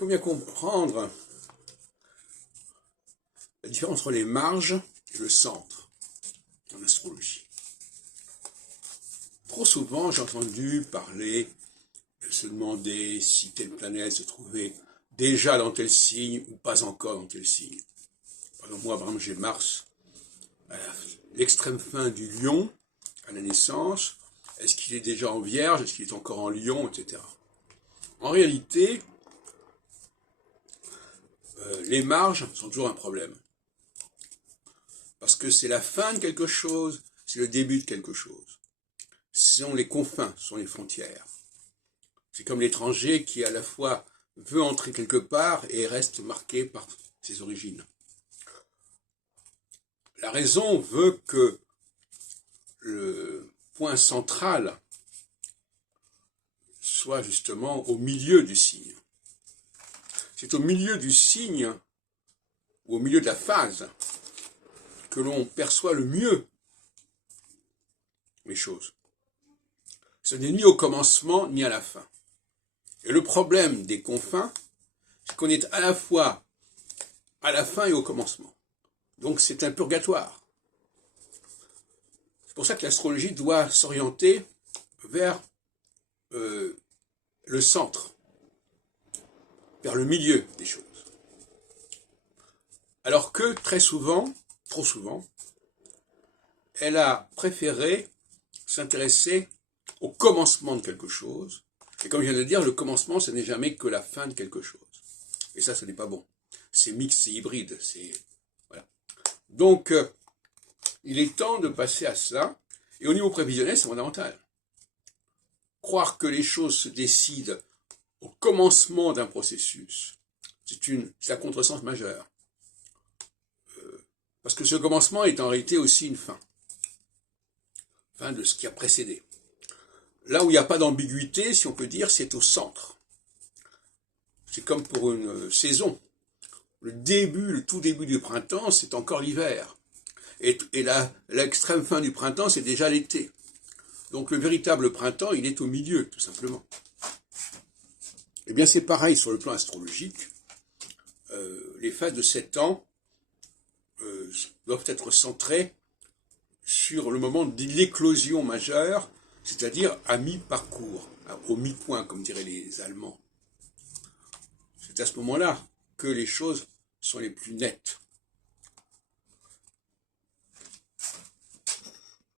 faut bien comprendre la différence entre les marges et le centre en astrologie. Trop souvent, j'ai entendu parler, se demander si telle planète se trouvait déjà dans tel signe ou pas encore dans tel signe. Par exemple, moi, par exemple, j'ai Mars à l'extrême fin du Lion, à la naissance. Est-ce qu'il est déjà en Vierge? Est-ce qu'il est encore en Lion, etc. En réalité, les marges sont toujours un problème. Parce que c'est la fin de quelque chose, c'est le début de quelque chose. Ce sont les confins, ce sont les frontières. C'est comme l'étranger qui à la fois veut entrer quelque part et reste marqué par ses origines. La raison veut que le point central soit justement au milieu du signe. C'est au milieu du signe, ou au milieu de la phase, que l'on perçoit le mieux les choses. Ce n'est ni au commencement ni à la fin. Et le problème des confins, c'est qu'on est à la fois à la fin et au commencement. Donc c'est un purgatoire. C'est pour ça que l'astrologie doit s'orienter vers le centre, vers le milieu des choses. Alors que très souvent, trop souvent, elle a préféré s'intéresser au commencement de quelque chose. Et comme je viens de le dire, le commencement, ce n'est jamais que la fin de quelque chose. Et ça, ce n'est pas bon. C'est mixte, c'est hybride, c'est... Voilà. Donc, il est temps de passer à cela. Et au niveau prévisionnel, c'est fondamental. Croire que les choses se décident au commencement d'un processus, c'est un contresens majeur. Parce que ce commencement est en réalité aussi une fin. Fin de ce qui a précédé. Là où il n'y a pas d'ambiguïté, si on peut dire, c'est au centre. C'est comme pour une saison. Le tout début du printemps, c'est encore l'hiver. Et l'extrême fin du printemps, c'est déjà l'été. Donc le véritable printemps, il est au milieu, tout simplement. Eh bien, c'est pareil sur le plan astrologique. Les phases de 7 ans doivent être centrées sur le moment de l'éclosion majeure, c'est-à-dire à mi-parcours, au mi-point, comme diraient les Allemands. C'est à ce moment-là que les choses sont les plus nettes.